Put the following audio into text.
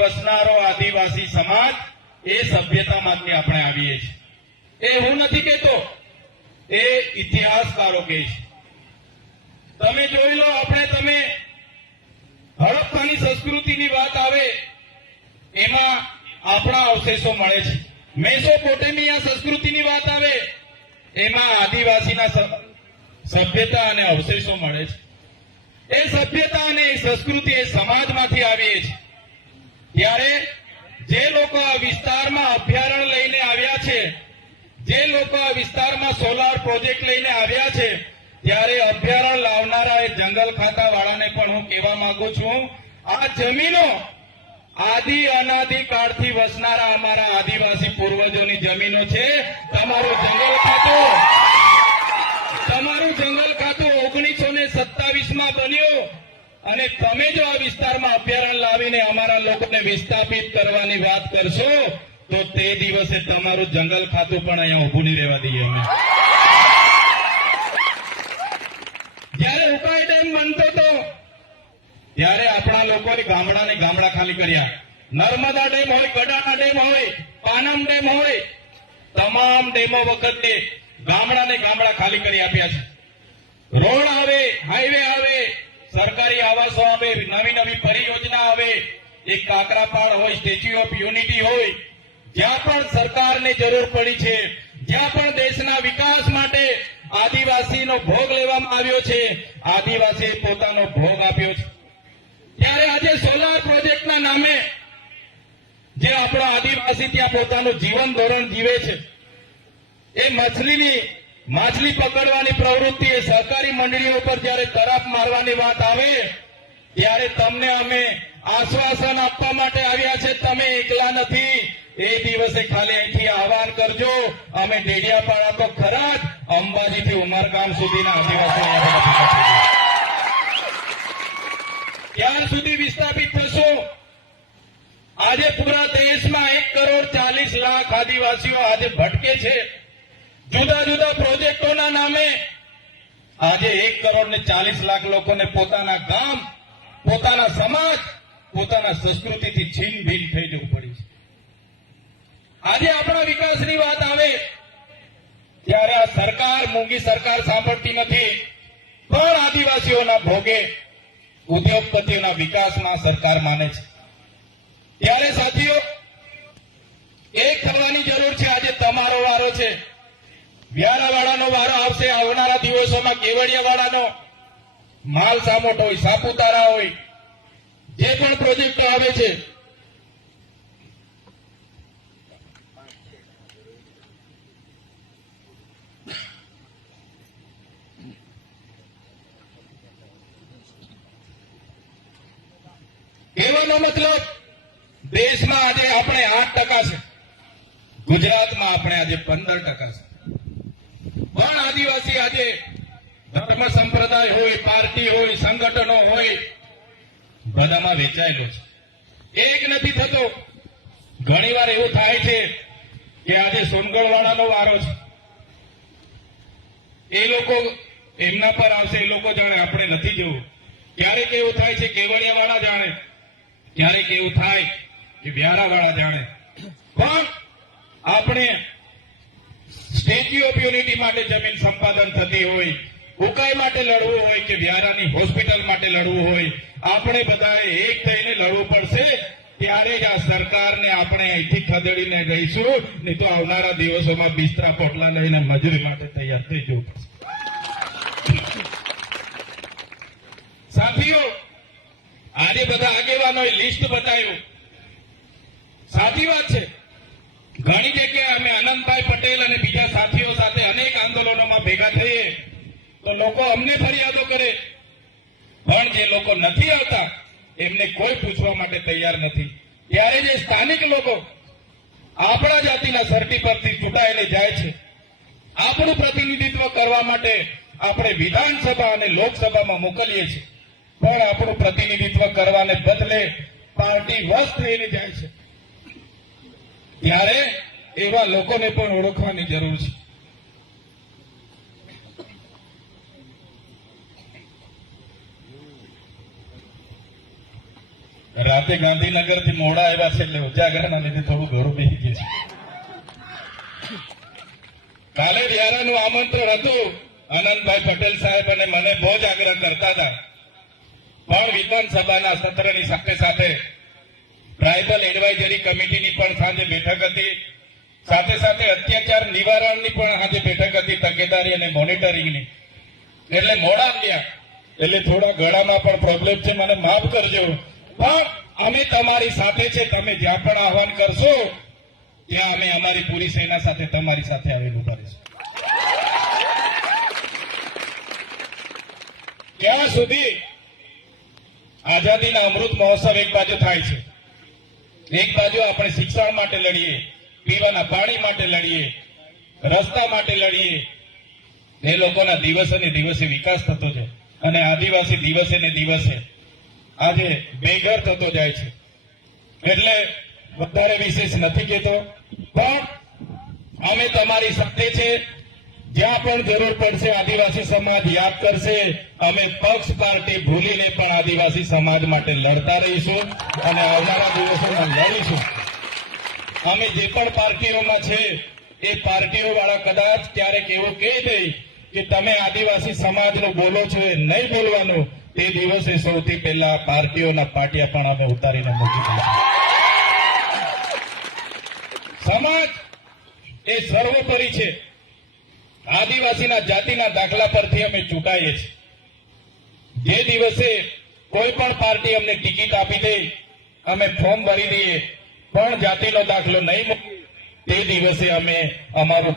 વસનારો આદિવાસી સમાજ એ સભ્યતામાંથી આપણે આવીએ છીએ. એ હું નથી કહેતો, એ ઇતિહાસકારો કહે છે. તમે જોઈ લો, તમે હડપ્પાની સંસ્કૃતિની વાત આવે એમાં આપણા અવશેષો મળે છે. મેસોપોટેમિયા સંસ્કૃતિની વાત આવે એમાં આદિવાસીના સભ્યતા અને અવશેષો મળે છે. એ સભ્યતા અને એ સંસ્કૃતિ એ સમાજમાંથી આવી છે. ત્યારે જે લોકો આ વિસ્તારમાં અભયારણ્ય લઈને આવ્યા છે, જે લોકો આ વિસ્તારમાં સોલાર પ્રોજેક્ટ લઈને આવ્યા છે, ત્યારે અભયારણ્ય લાવનારા એ જંગલ ખાતા વાળાને પણ હું કહેવા માંગુ છું, આ જમીનો આદિ અનાદિ કાળથી વસનારા અમારા આદિવાસી પૂર્વજોની જમીનો છે. તમારું જંગલ ખાતું 1927માં બન્યું અને તમે જો આ વિસ્તારમાં અભયારણ્ય લાવીને અમારા લોકોને વિસ્થાપિત કરવાની વાત કરશો તો તે દિવસે તમારું જંગલ ખાતું પણ અહીંયા ઉભું નહીં રહેવા દઈએ અમે. જયારે ઉકાઈ ડેમ બનતો હતો ત્યારે આપણા લોકોએ ગામડા ખાલી કર્યા. નર્મદા ડેમ હોય, ગડાના ડેમ હોય, પાનમ ડેમ હોય, તમામ ડેમો વખતે ગામડા ખાલી કરી આપ્યા છે. રોડ આવે, હાઈવે આવે, સરકારી આવાસો આવે, નવી પરિયોજના આવે, એક કાકરાપાડ હોય, સ્ટેચ્યુ ઓફ યુનિટી હોય, જ્યાં પણ સરકારને જરૂર પડી છે, જ્યાં પણ દેશના વિકાસ માટે આદિવાસીનો ભોગ લેવામાં આવ્યો છે, આદિવાસીએ પોતાનો ભોગ આપ્યો છે. ત્યારે આજે સોલાર પ્રોજેક્ટના નામે જે આપણો આદિવાસી ત્યાં પોતાનું જીવન ધોરણ જીવે છે, એ માછલી પકડવાની પ્રવૃત્તિ એ સહકારી મંડળીઓ પર જયારે તરાપ મારવાની વાત આવે ત્યારે તમને અમે આશ્વાસન આપવા માટે આવ્યા છે, તમે એકલા નથી. એ દિવસે ખાલી અહીંથી આહવાન કરજો, અમે ડેડિયાપાડા તો ખરા જ, અંબાજીથી ઉમરગામ સુધીના આદિવાસીઓ ક્યાર સુધી વિસ્થાપિત થશો? આજે પૂરા દેશમાં 1,40,00,000 આદિવાસીઓ આજે ભટકે છે. જુદા જુદા પ્રોજેક્ટોના નામે આજે 1,40,00,000 લોકોને પોતાના ગામ, પોતાના સમાજ, પોતાના સંસ્કૃતિથી છીન ભીન થઈ જવું પડી છે. આજે આપણા વિકાસની વાત આવે ત્યારે આ સરકાર, મૂંગી સરકાર સાંભળતી નથી, પણ આદિવાસીઓના ભોગે ઉદ્યોગપતિઓના વિકાસમાં સરકાર માને છે. ત્યારે સાથીઓ, એક થવાની જરૂર છે. આજે તમારો વારો છે. વ્યારાવાળાનો વારો આવશે આવનારા દિવસોમાં. કેવડિયાવાળાનો, માલ સામોટ હોય, સાપુતારા હોય, જે પણ પ્રોજેક્ટો આવે છે, કહેવાનો મતલબ દેશમાં આજે આપણે 8% છે, ગુજરાતમાં આપણે આજે 15% છે. પણ આદિવાસી આજે ધર્મ સંપ્રદાય હોય, પાર્ટી હોય, સંગઠનો હોય, બધામાં વેચાયેલો છે. એક નથી થતો. ઘણીવાર એવું થાય છે કે આજે સોનગઢવાળાનો વારો છે, એ લોકો એમના પર આવશે, એ લોકો જાણે, આપણે નથી જવું. ક્યારેક એવું થાય છે કેવડિયાવાળા જાણે, ક્યારેક એવું થાય કે વ્યારાવાળા જાણે. પણ આપણે સ્ટેચ્યુ ઓફ યુનિટી માટે જમીન સંપાદન થતી હોય, ઉકાઈ માટે લડવું હોય કે વ્યારાની હોસ્પિટલ માટે લડવું હોય, આપણે બધાએ એક થઈને લડવું પડશે. ત્યારે જ આ સરકારને આપણે અહીંથી ખદેડીને રહીશું, નહીં તો આવનારા દિવસોમાં બિસ્તરા પોટલા લઈને મજૂરી માટે તૈયાર થઈ જવું પડશે. સાથીઓ, આજે બધા આગેવાનોએ લિસ્ટ બતાવ્યું. સાચી વાત છે. ઘણી જગ્યાએ અમે આનંદભાઈ પટેલ અને બીજા સાથીઓ સાથે અનેક આંદોલનોમાં ભેગા થઈએ તો લોકો અમને ફરિયાદો કરે, પણ જે લોકો નથી આવતા એમને કોઈ પૂછવા માટે તૈયાર નથી. ત્યારે જે સ્થાનિક લોકો આપણા જાતિના સર્ટી પરથી ચૂંટાઈને જાય છે, આપણું પ્રતિનિધિત્વ કરવા માટે આપણે વિધાનસભા અને લોકસભામાં મોકલીએ છીએ, પણ આપણું પ્રતિનિધિત્વ કરવાને બદલે પાર્ટી વશ થઈને જાય છે. ત્યારે એવા લોકોને પણ ઓળખવાની જરૂર છે. રાતે આજે ગાંધીનગર થી મોડા આવ્યા છે એટલે ઉજાગરના લીધે થોડું ઘરું બેસી ગયું છે. કાલે વ્યારાનું આમંત્રણ હતું. આનંદભાઈ પટેલ સાહેબ અને મને બહુ જ આગ્રહ કરતા હતા, પણ વિધાનસભાના સત્રની સાથે સાથે ટ્રાઇબલ એડવાઇઝરી કમિટીની પણ સાંજે બેઠક હતી, સાથે સાથે અત્યાચાર નિવારણની પણ આજે બેઠક હતી, તકેદારી અને મોનિટરિંગની. એટલે મોડા ગયા, એટલે થોડા ગળામાં પણ પ્રોબ્લેમ છે, મને માફ કરજો. પણ અમે તમારી સાથે છે. તમે જ્યાં પણ આહવાન કરશો ત્યાં અમે અમારી પૂરી સેના સાથે તમારી સાથે આવેલું કરીશું. ત્યાં સુધી આઝાદીના અમૃત મહોત્સવ એક બાજુ થાય છે, એક બાજુ આપણે શિક્ષણ માટે લડીએ, પીવાના પાણી માટે લડીએ, રસ્તા માટે લડીએ. એ લોકોના દિવસે ને દિવસે વિકાસ થતો છે અને આદિવાસી દિવસે ને દિવસે આજે બેઘર થતો જાય છે. એટલે વધારે વિશેષ નથી કહેતો, પણ અમે તમારી સાથે છે. જ્યાં પણ જરૂર પડશે આદિવાસી સમાજ યાદ કરશે. અમે પક્ષ પાર્ટી ભૂલીને પણ આદિવાસી સમાજ માટે લડતા રહીશું અને આવનારા દિવસોમાં લડીશું. અમે જે પણ પાર્ટીઓમાં છે એ પાર્ટીઓ વાળા કદાચ ક્યારેક એવું કહી દે કે તમે આદિવાસી સમાજનું બોલો છો એ નહીં બોલવાનું, તે દિવસે સૌથી પહેલા પાર્ટીઓના પાટિયા પણ અમે ઉતારીને મૂકી દઈશું. સમાજ એ સર્વોપરી છે. આદિવાસીના જાતિના દાખલા પરથી અમે ચૂંટાઈએ છીએ. જે દિવસે કોઈ પણ પાર્ટી અમને ટિકિટ આપી દે, અમે ફોર્મ ભરી દઈએ, પણ જાતિનો દાખલો નહીં મૂકીએ, તે દિવસે અમે અમારું